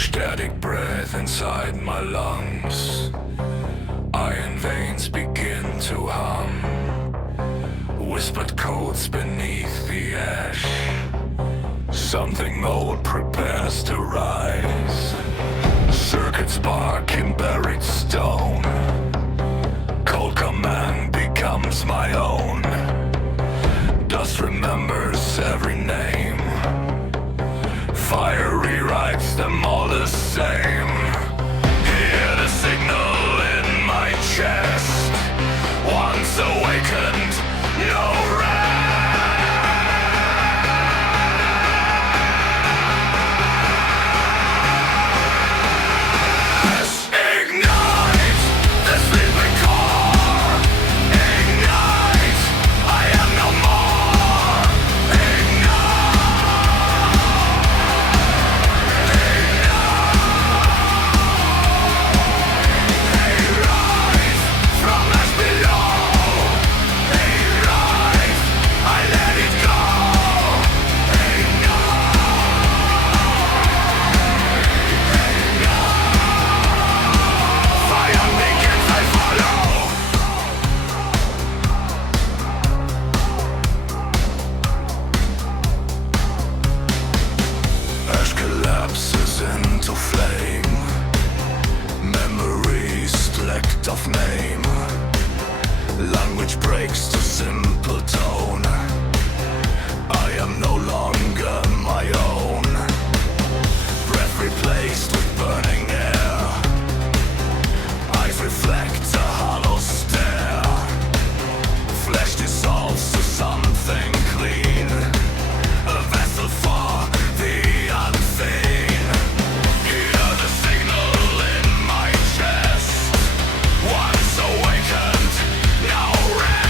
Static breath inside my lungs. Iron veins begin to hum. Whispered codes beneath the ash. Something old prepares to rise. Circuit spark in buried stone. Cold command becomes my own. Dust remembers every name. Fire rewrites them all the same. Hear the signal in my chest. Once awakened, no rest. Ignite the sleeping core. Ignite, I am no more. From ash below, they rise. I let it go. Fire begins, I follow. Ash collapses into flame. Memories flecked of name. Language breaks to simple tone. I am no longer my own. Breath replaced with burning air. Eyes reflect a hollow stare. Flesh dissolves to something clean. A vessel for the unseen. Hear the signal in my chest. Once awakened, no rest.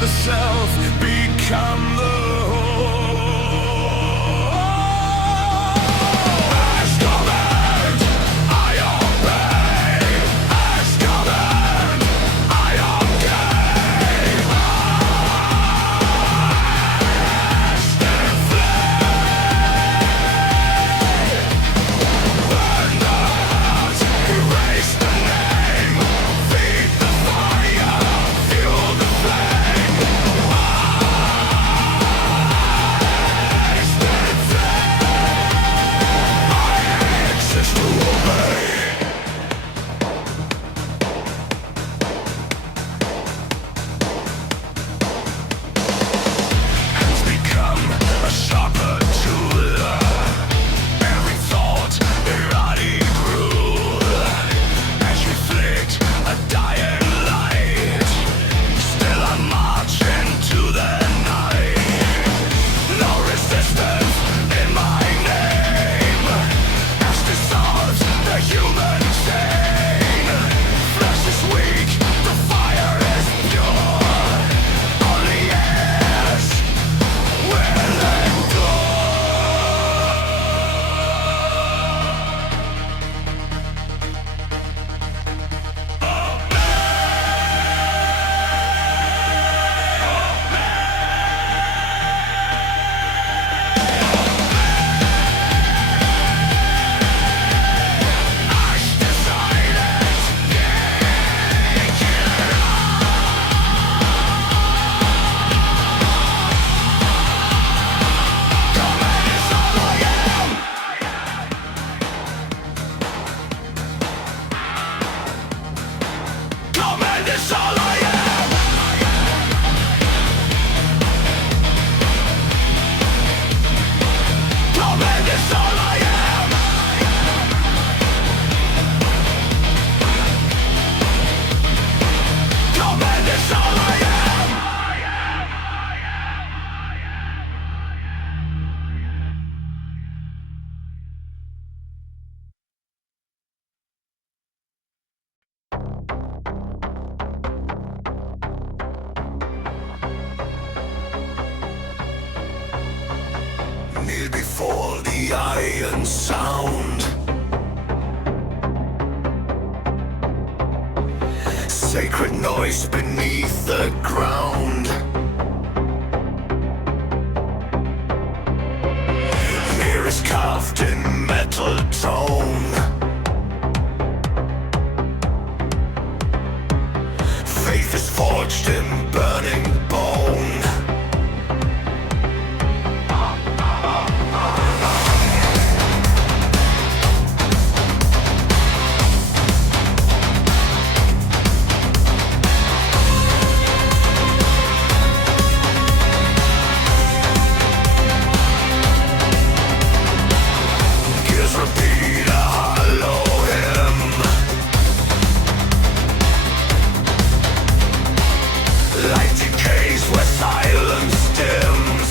the self, become the whole. Ash command, I obey. Ash command, I obey. Ash and flame. Burn the heart, erase the name. Feed the fire, fuel the flame. Kneel before the iron sound. Sacred noise beneath the ground. Mirror is carved in metal tone. Faith is forged in burning bone. Repeat a hollow hymn. Light decays where silence dims.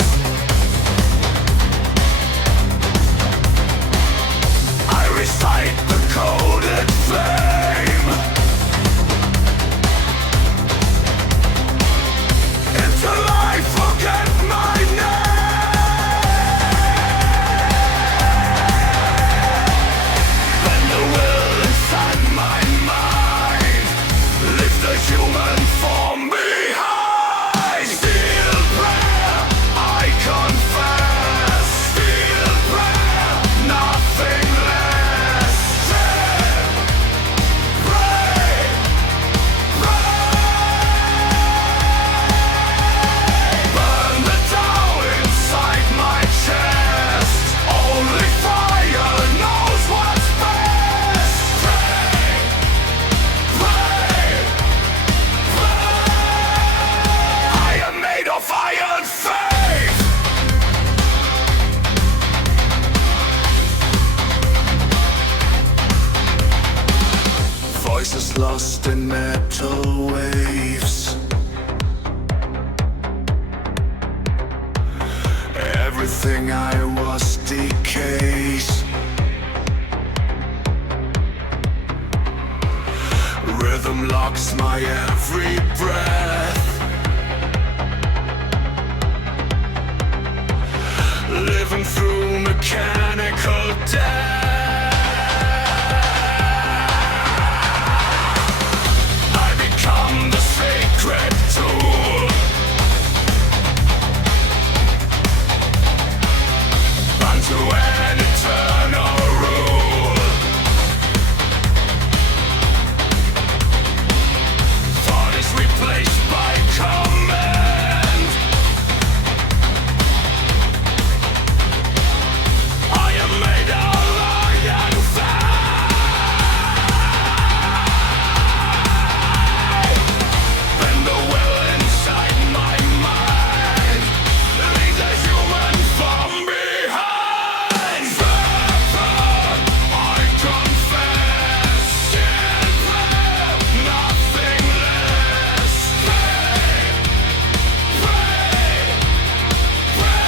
I recite the coded flame. Until I forget my name. Human form behind. Still prayer, I confess. Still prayer, nothing less. Pray, burn the Tao inside my chest. Only fire knows what's best. Of iron faith. Voices lost in metal waves. Everything I was decays. mocks my every breath. Living through mechanical death. I become the sacred tool, unto an eternal rule. Thought is replaced by command. I am made of iron fire. Bend the will inside my mind. Leave the human from behind. Forever I confess in prayer, nothing less. Pray, pray,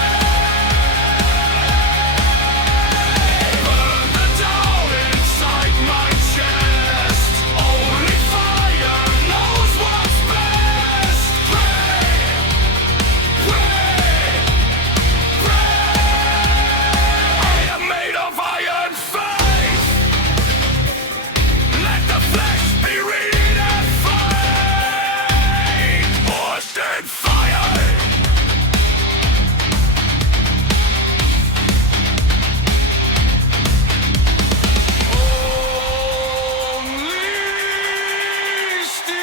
burn the doubt inside my chest. Only fire knows what's best. Pray, pray, pray. I am made of iron faith. Let the flesh be redefined. Forced in fire. Only steel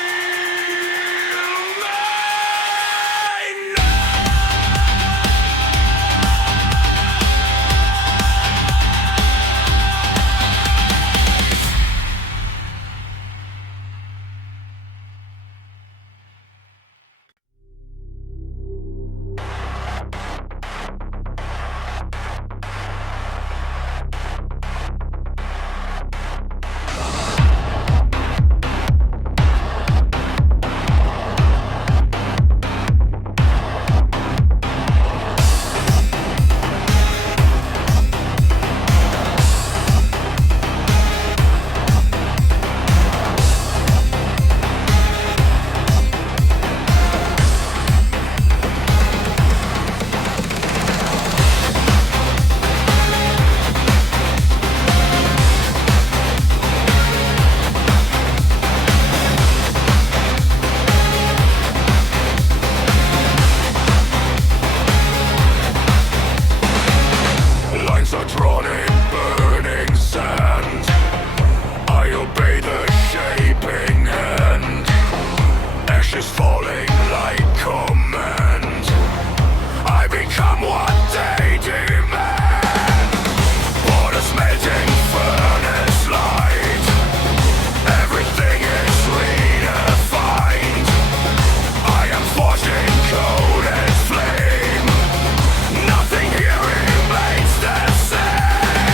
lines are drawn in burning sand. I obey the shaping hand. Ashes falling like command. I become what they demand. Waters melting, furnace light. Everything is redefined. I am forged in cold and flame. Nothing here remains the same.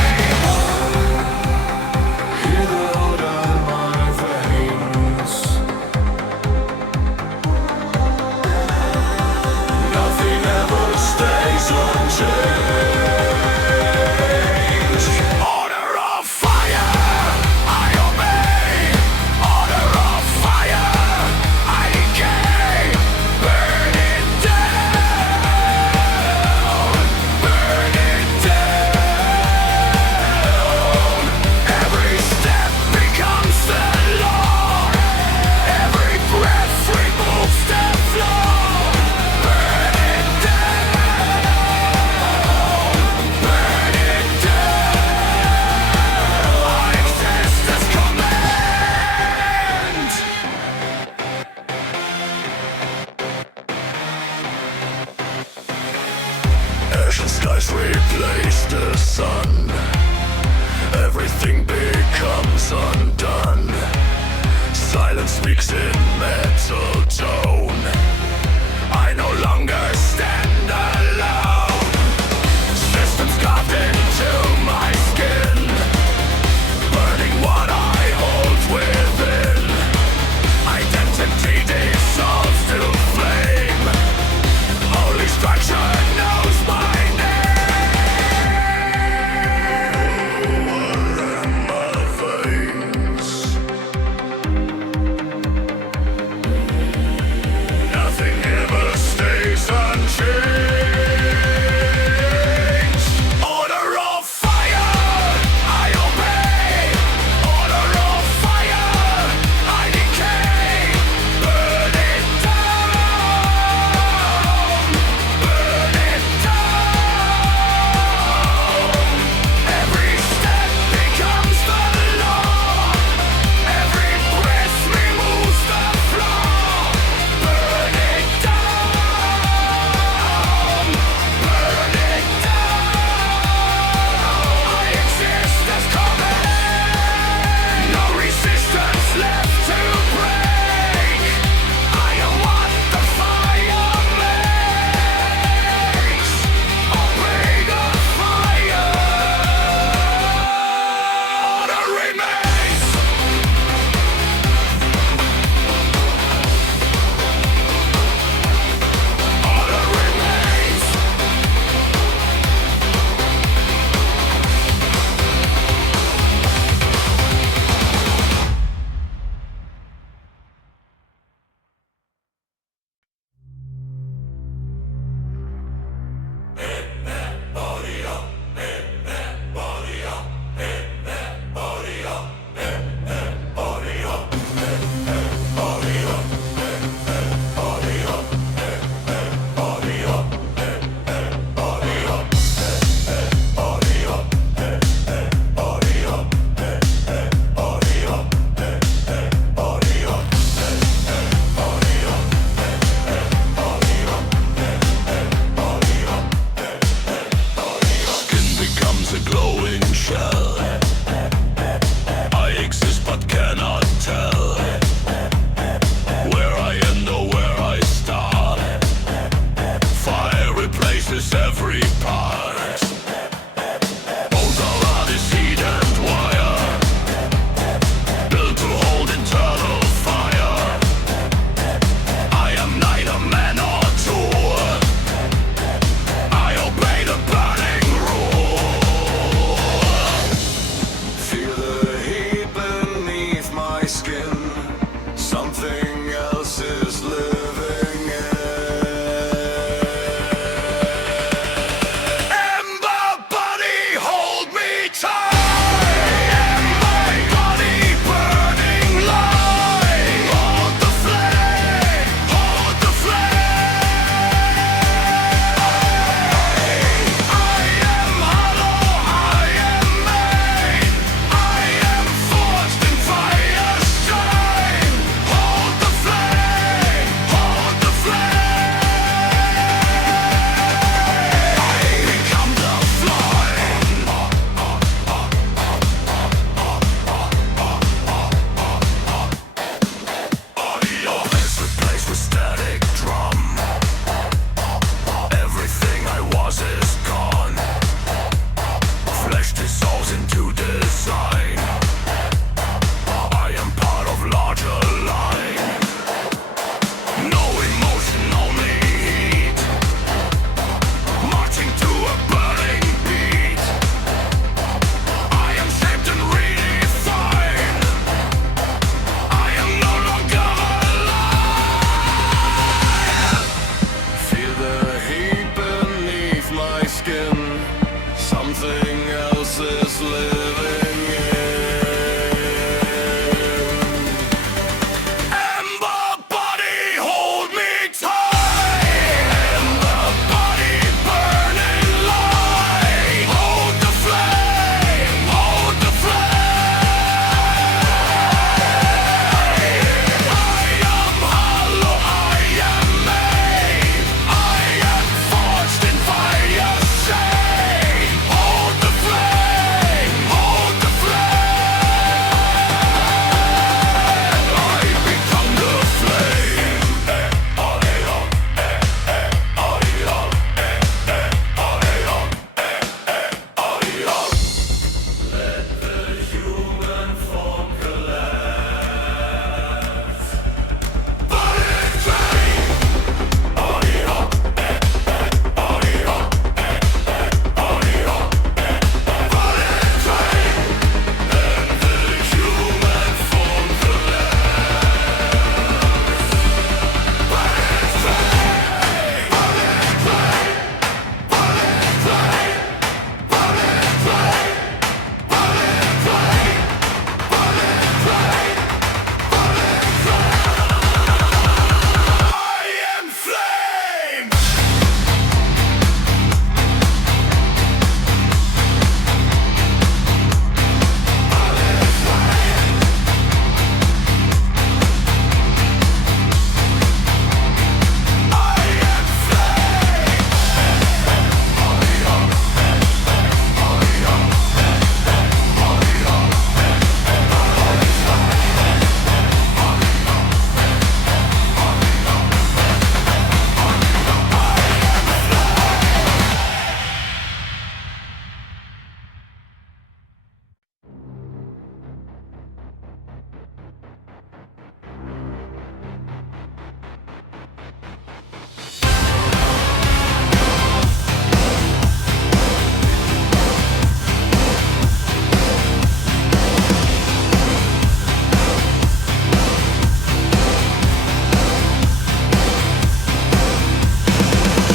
becomes a glowing shell. I exist but cannot tell where I end or where I start. Fire replaces every part. Bones are hard as heat and wire, built to hold internal fire. I am neither man or tool. I obey the burning rule. Feel the heat beneath my skin. Something else is living in. Ember body, hold me tight. Ember body, burning light. Hold the flame, hold the flame. I am hollow, I am made. I am forged in fire's shine. Hold the flame, hold the flame. I become the flame. Audio is replaced with static drum. Everything I was is gone. Flesh dissolves into design. I am part of larger line. No emotion, only heat. Marching to a burning beat. I am shaped and redefined. I am no longer alive. Feel the heat beneath my skin. Something else is living in. Ember body, hold me tight. Ember body, burning light. Hold the flame, hold the flame. I am hollow, I am made. I am forged in fire's shade. Hold the flame, hold the flame. I become the flame. Let the human form collapse. Burning flame. I am flame.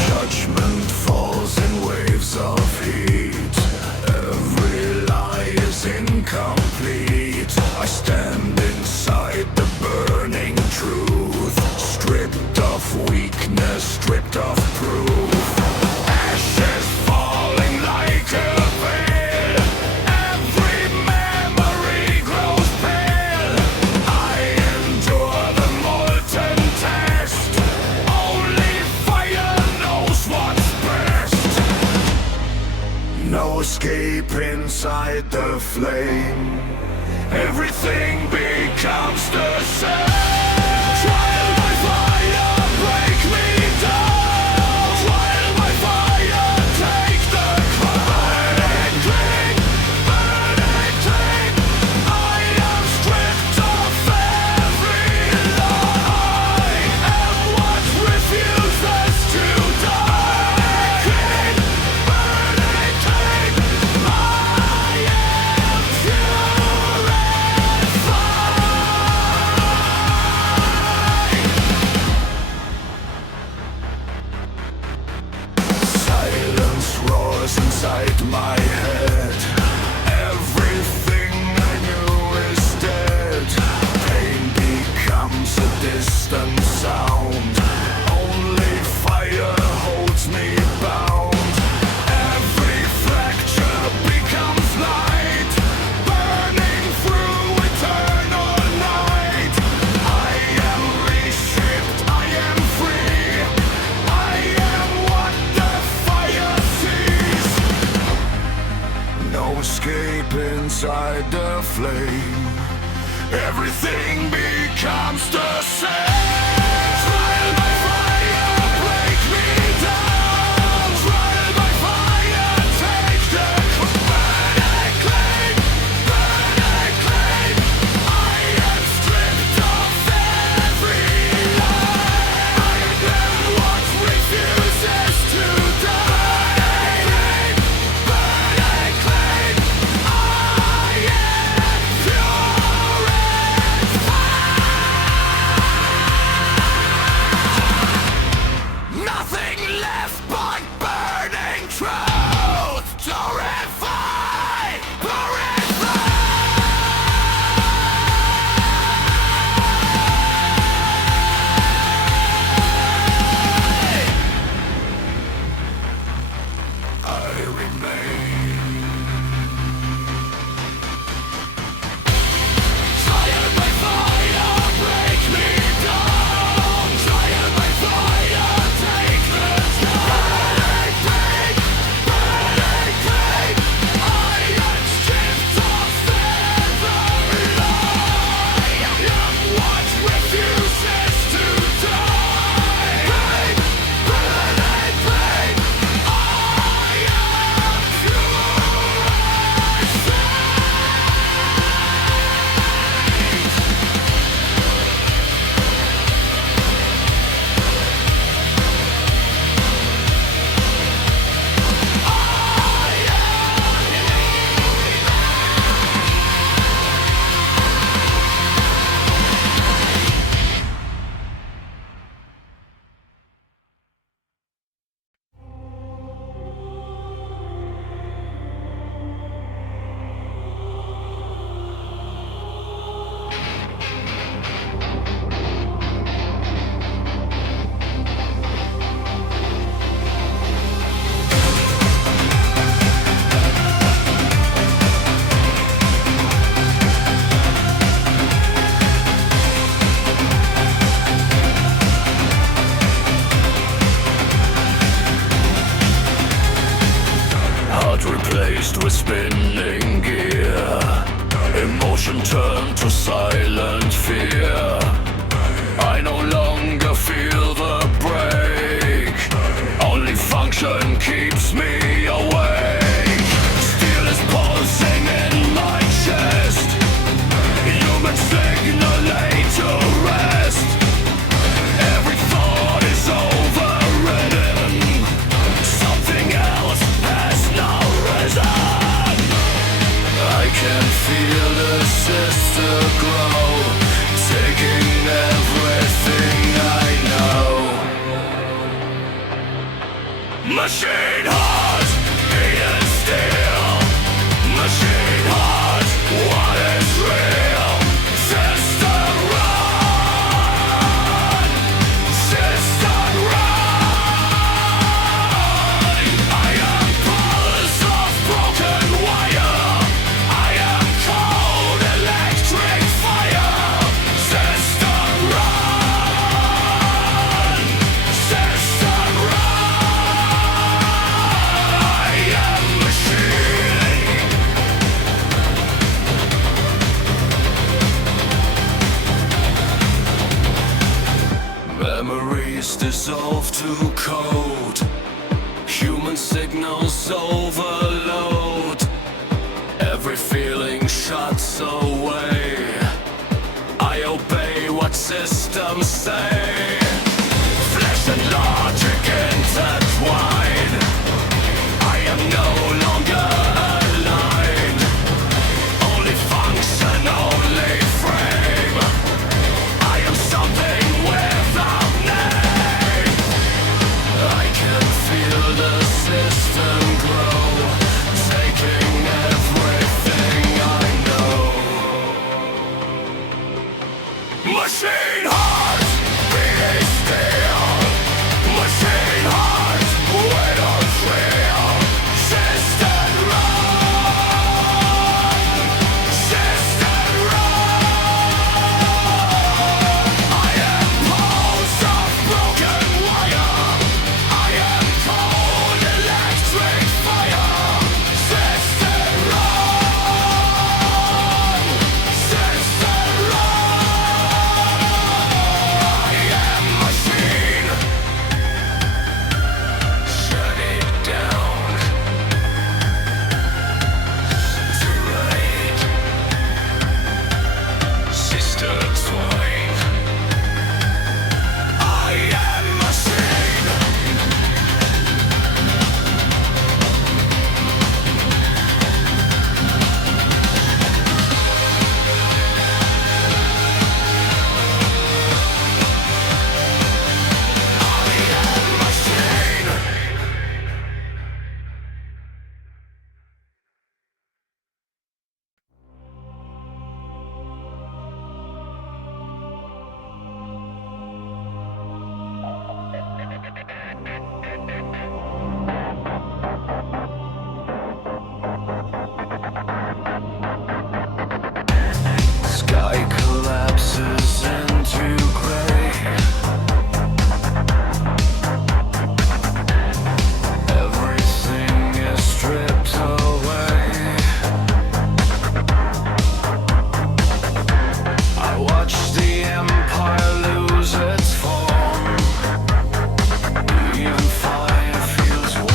Judgment falls in waves of heat. Every lie is incomplete. I stand inside the burning truth. Stripped of weakness, stripped of proof. Ashes falling like a veil. Every memory grows pale. I endure the molten test. Only fire knows what's best. No escape. deep inside the flame. Everything becomes the same. Trial by fire, break me down. Trial by fire, take the crown. Burning clean, burning clean. I am stripped of every lie. Am what refuses to die. Clean, burning clean. I am purified. Silence roars inside my head. Everything I knew is dead. Pain becomes a distant sound. Only fire holds me bound. Every fracture becomes light, burning through eternal night. I am reshaped, I am free. I am what the fire sees. No escape inside the flame. Everything becomes the same. Trial by fire, break me down. Trial by fire, take the burning clean, burning clean. I am stripped of every lie. I am what refuses to die. Burning clean, I am purified. Nothing left but burning truth to refine, purify. I remain. Trial by fire, break me down. Trial by fire, take the burning clean, burning clean. I am stripped of every lie. I am what refuses to die. Clean, burning clean. I am purified. Heart replaced with spinning gear. Emotion turned to silent fear. I no longer feel the break. Only function keeps me awake. Steel is pulsing in my chest. Human signalate to rest. Every thought is overridden. Something else has now risen. I can feel the sister grow, taking everything I know. Machine heart, beating steel. Machine heart, what is real? Sister run, sister run. I am pulse of broken wire. I am cold electric fire. Sister run, sister run. say. Flesh and logic intertwine. I am no longer aligned. Only function, only frame. I am something without name. I can feel the system grow, taking everything I know. Machine heart, beating steel. Machine heart, with a thrill. System run, system run. I am pulse of broken wire. I am cold electric fire. System run, system run. I am machine. Shut it down. Too late. Sister twine. I am machine. Sky collapses into gray. Everything is stripped away. I watch the empire lose its form. Even fire feels warm.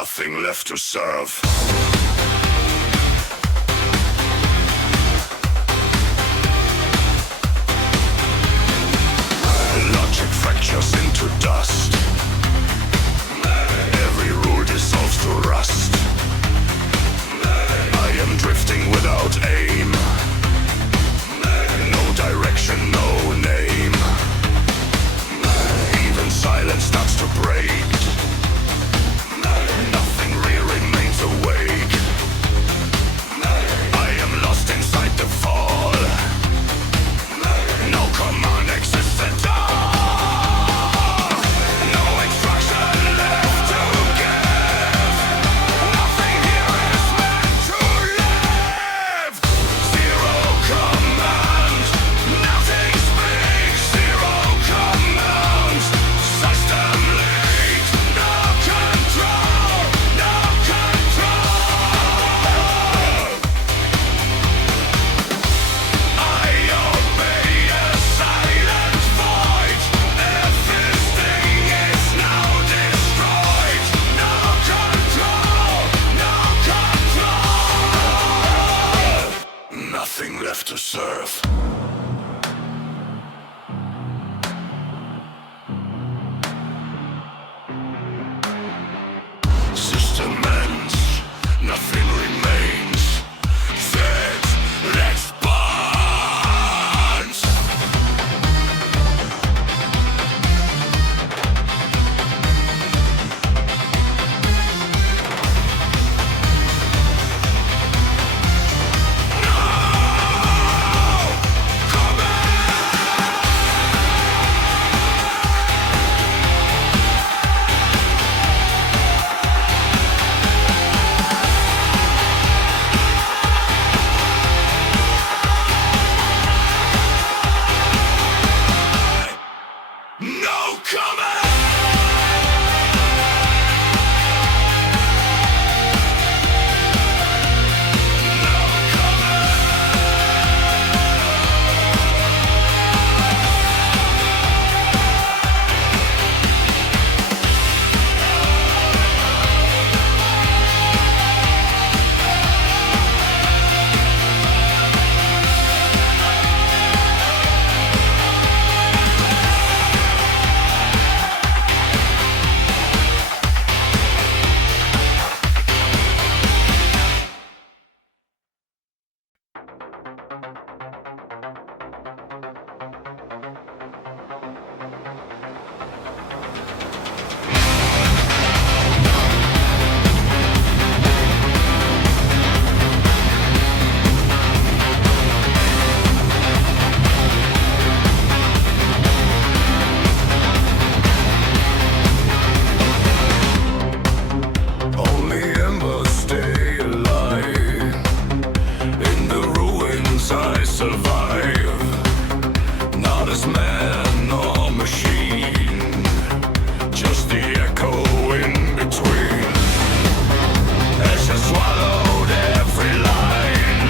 nothing left to serve. Logic fractures into dust. Every rule dissolves to rust. I am drifting without aim. No direction, no name. Even silence starts to break. Nothing really remains awake. I am lost inside the fall. No command exists at all. No instruction left to give. Nothing here is meant to live. Zero command. Nothing speaks. Zero command. System leaks. No control. No control. I obey a silent void. Everything is now destroyed. No control. No control. Nothing left to serve. System ends, nothing remains. Set, let's burn. No comment! Only embers stay alive. In the ruins I survive. Not as man or machine, just the echo in between. Ash has swallowed every line.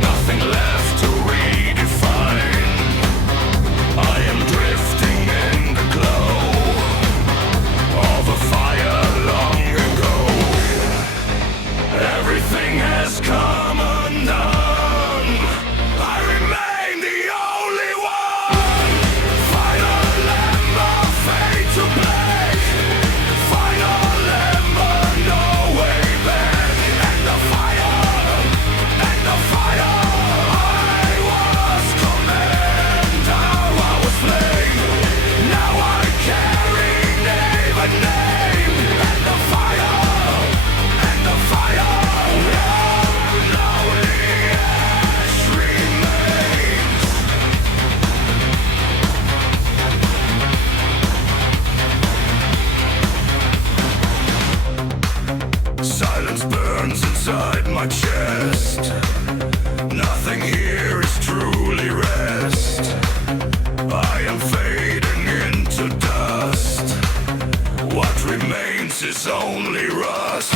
Nothing left to redefine. I am drifting in the glow of a fire long ago. Everything has come undone. I remain the only one. Final ember, fade to black. Final ember, no way back. And the fire, and the fire. I was command, now I was flame. Now I carry name and name. And the fire, and the fire. Lonely ash remains. Silence burns inside my chest. Nothing here is truly rest. I am fading into dust. What remains is only rust.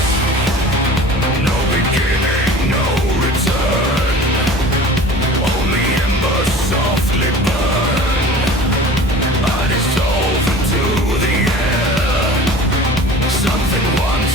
No beginning, no return. Only embers softly burn. I dissolve into the air. Something once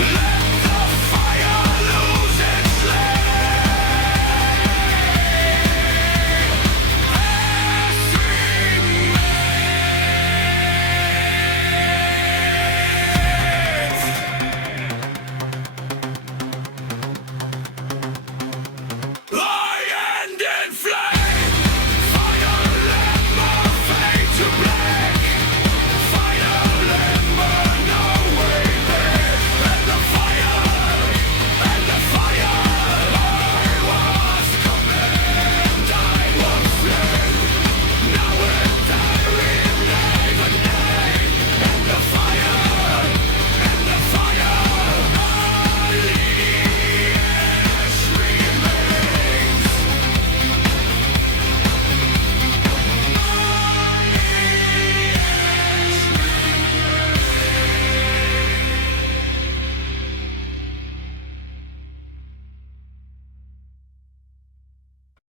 Let